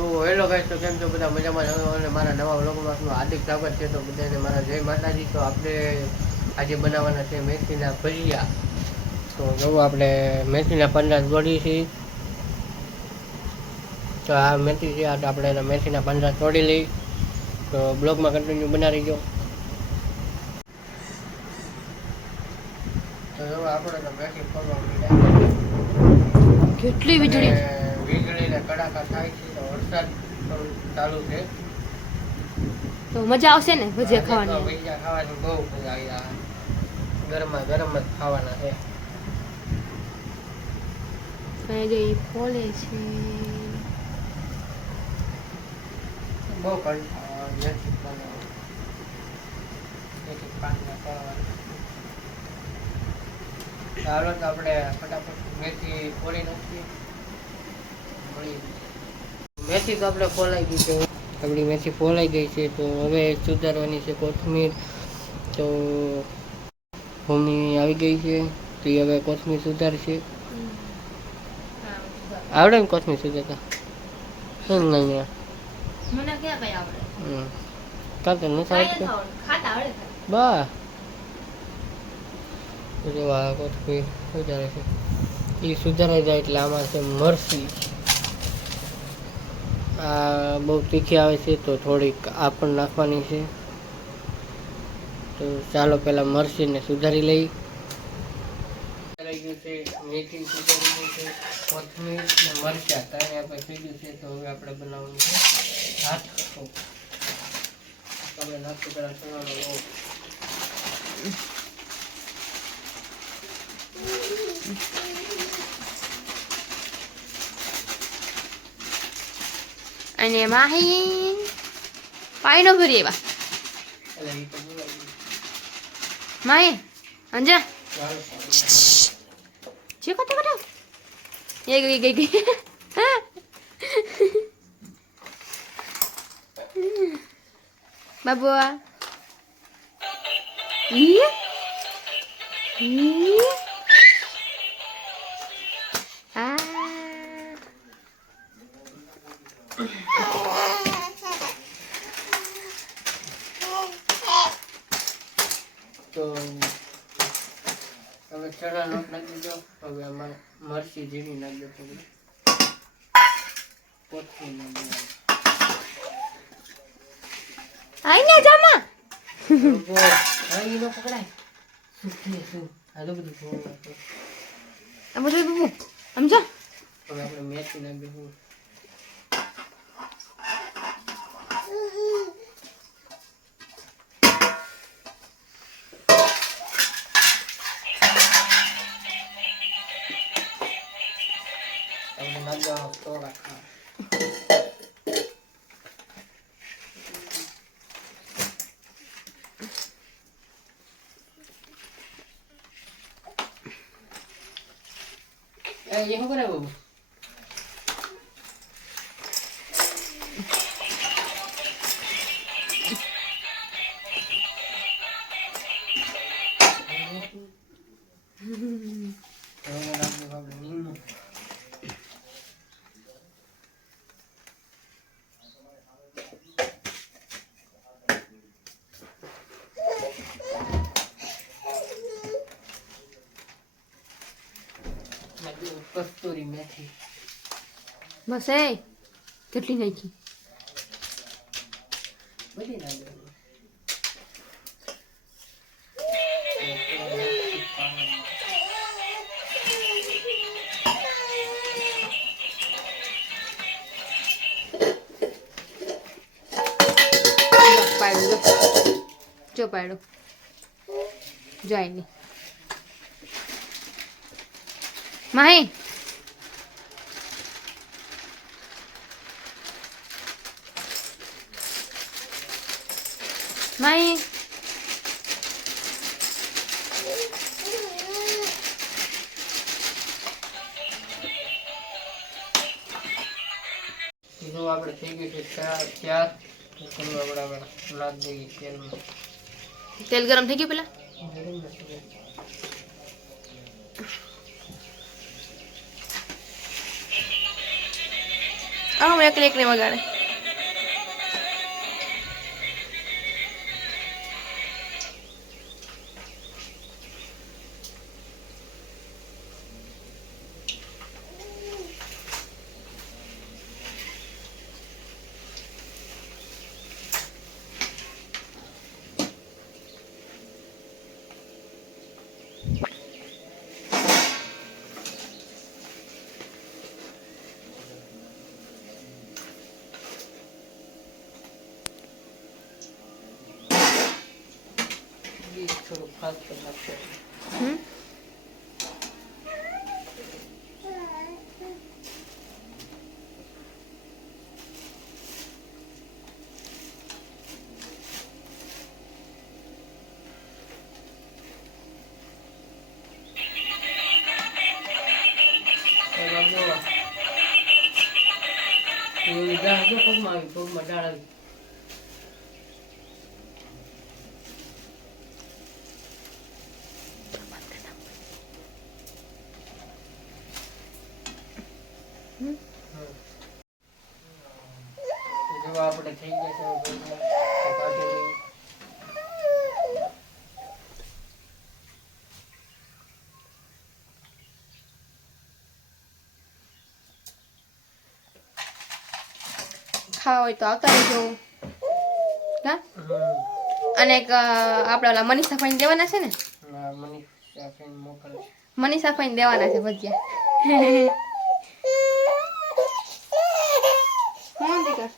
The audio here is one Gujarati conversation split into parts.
તો હેલો ગાઈસ, તો કેમ છો બધા? મજામાં છો? અને મારા નવા વ્લોગમાં આપનું હાર્દિક સ્વાગત છે. તો બધાને મારા જય માતાજી. તો આપણે આજે બનાવવાના છે મેથીના ભજીયા. તો જો આપણે મેથીના પાંદડા તોડી છે. તો આ મેથી છે, આ આપણે એના મેથીના પાંદડા તોડી લઈ. તો બ્લોગમાં કન્ટિન્યુ બનાવી ગયો. તો જો આપણે તો મેથી ફોડવા કેટલી વીજળી વીજળીને કડાકા થાય છે. તો વરસાદ પણ ચાલુ છે. તો મજા આવશે ને ભજીયા ખાવાની. ભજીયા ખાવાની બહુ મજા આવી. ગરમા ગરમ જ ખાવાના છે. જે ફોલે છે બહુ કંટાળો નથી બનાવવાનો. ચાલો તો આપણે ફટાફટ મેથી ફોડી નાખીએ. મેથી તો આપણે ફોલાઈ ગઈ છે. આપણી મેથી ફોલાઈ ગઈ છે. તો હવે સુધારવાની છે કોથમીર. તો મમ્મી આવી ગઈ છે. તો એ હવે કોથમીર સુધારશે. આવડે ને કોથમીર સુધારતા? એમ નહીં મને ક્યાં કઈ આવડે. કાલ તો નથી આવડતું. ખાતા આવડે. બા જેવા કોથમીર સુધારે છે. એ સુધારાઈ જાય એટલે આમાં છે મરચી. આ બહુ તીખી આવે છે, તો થોડીક આ પણ નાખવાની છે. તો ચાલો પહેલા મરચીને સુધારી લઈ. મેથી સુધારી ગયું છે, કોથમીર ને મરચા ત્રણે આપણે થઈ ગયું છે. તો હવે આપણે બનાવવાનું છે ભાત. આપણે નાખશું પેલા ચણાનો લોટ. અને માહી પાઈનો ભરી એવા માહી અંજા જે કટો કટો એ ગઈ બાબુ તો હવે ચણા લોટ નાખી દીધો. હવે આમાં મરચી ઝીણી નાખી દો. થોડી કોથમીર નાખી દો. આઈ ને જામા આઈ નો પકડાય. શું હાલો બધું ફોન નાખો. આ બધું બબુ સમજો. હવે આપણે મેથી નાખી દઉં. ये हो रहा है वो कस्तूरी मेथी બસ એ કેટલી નાખી બધી નાખી. જો પાડો જાય નહીં માહી માહી જો આપણે થઈ ગયું છે ચાર. ચલો આપણે નાખ દઈએ તેલમાં. તેલ ગરમ થઈ ગયું પેલા હું એકલી એકલી વગાડે. થોડું ખાસ કરી નાખશે. હમ પગમાં ડાળ આવી. જો આપણે થઈ ગયા છે કાઢી. ખાવા હોય તો આવતા રહેજો. હા અને એક આપણે ઓલા મનીષા ફાઈને દેવાના છે ને. મનીષા ફ્રેન્ડ મોકલે છે. મનીષા ફાઈને દેવાના છે ભજીયા. હું દીકરા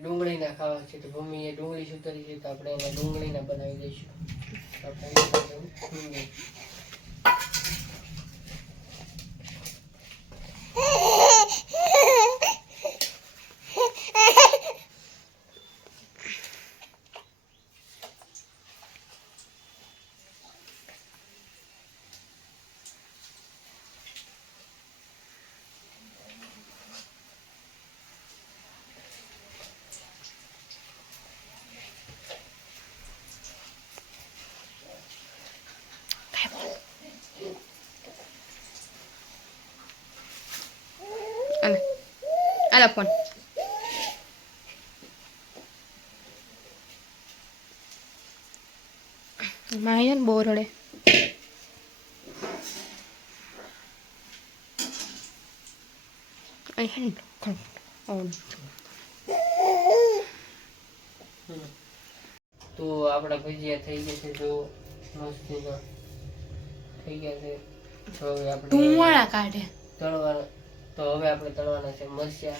ડુંગળીના ખાવા છે તો મમ્મીએ ડુંગળી સુધારી છે તો આપણે એને ડુંગળીના બનાવી દઈશું. આપણે આલા ફોન. માહિયા ને બહુ રડે. તો આપણા ભજીયા થઈ ગયા છે. જો મસ્તીના થઈ ગયા છે. તો હવે આપણે ધુવાળા કાઢે તળવાના. તો હવે આપણે તળવાના છે મરચા.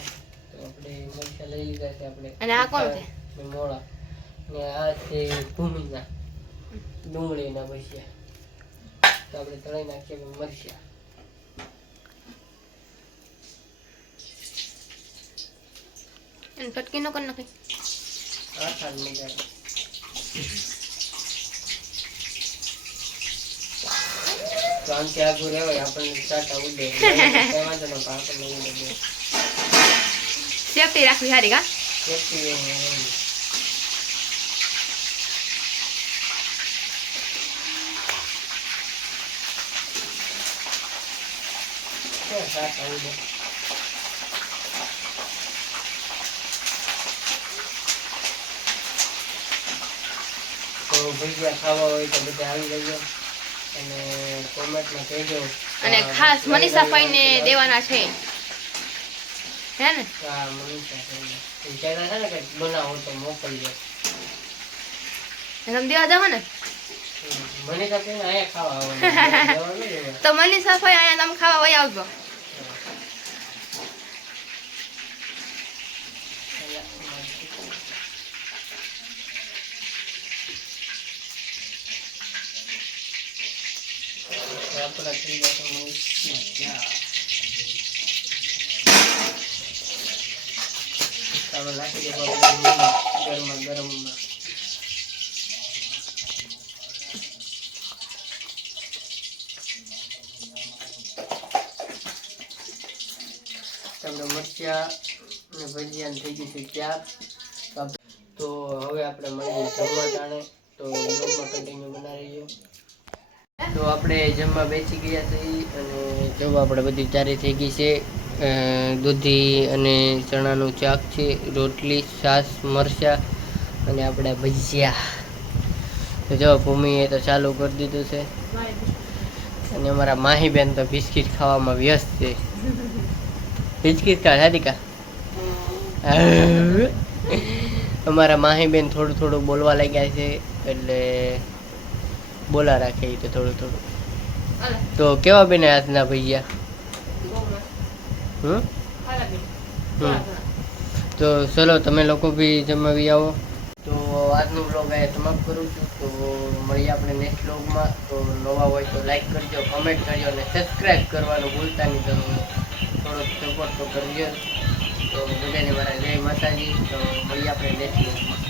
તો આપણે મરચા લઈ લીધા છે આપણે. અને આ કોણ છે? મોળા. ને આ છે ભૂમિના ડુંગળીના ભજીયા. તો આપણે તળી નાખીએ મરચા. અને ફટકી નો કરી નાખે. આસાન મજા આવે. તો આમથી આગળ રહેવાય આપણને ચાટા ઉડે. કઈ વાંધો ન પણ આપણને ઉડે. સેફટી રાખવી સારી કા. સેફટી ચાટા ઉડે. તો ભજીયા ખાવા હોય તો બધા આવી જજો અને કોમેન્ટમાં કહેજો. અને ખાસ મનીષા ફાઈને દેવાના છે હે ને. હા મનીષા ફાઈને કહેતા હતા ને કે બનાવો તો મોકલજો. તમે દેવા જાવ ને મનીષા ફાઈને અહીંયા ખાવા આવવાનું. તો મનીષા ફાઈ અહીંયા તમે ખાવા વહી આવજો. આપણા થઈ ગયા તમે નાખી દેવા ગરમા ગરમમાં. તમને મરચા અને ભજીયા થઈ ગયું છે ત્યાર. તો હવે આપણે મળીએ જમવા ટાણે. તો બ્લોગમાં કન્ટિન્યુ બનાવી રહીએ. તો આપણે જમવા બેસી ગયા છીએ અને જો આપણે બધી તૈયારી થઈ ગઈ છે. દૂધી અને ચણાનું શાક છે, રોટલી, છાશ, મરચાં અને આપણા ભજીયા. તો જો ભૂમિએ તો ચાલુ કરી દીધું છે અને અમારા માહીબેન તો બિસ્કિટ ખાવામાં વ્યસ્ત છે. બિસ્કિટ ખા રાધિકા. અમારા માહીબેન થોડું થોડું બોલવા લાગ્યા છે એટલે બોલા રાખે તો થોડું થોડું. તો કેવા બેન આજના ભજીયા? તો ચલો તમે લોકો બી જમાવી આવો. તો આજનું વ્લોગ અહીંયા સમાપ્ત કરું છું. તો મળીએ આપણે નેક્સ્ટ વ્લોગમાં. તો નવા હોય તો લાઈક કરજો, કમેન્ટ કરજો અને સબસ્ક્રાઈબ કરવાનું ભૂલતા નહીં. તો થોડોક સપોર્ટ તો કરજો. તો બધાને મારા જય માતાજી. તો મળીએ આપણે નેક્સ્ટ વ્લોગમાં.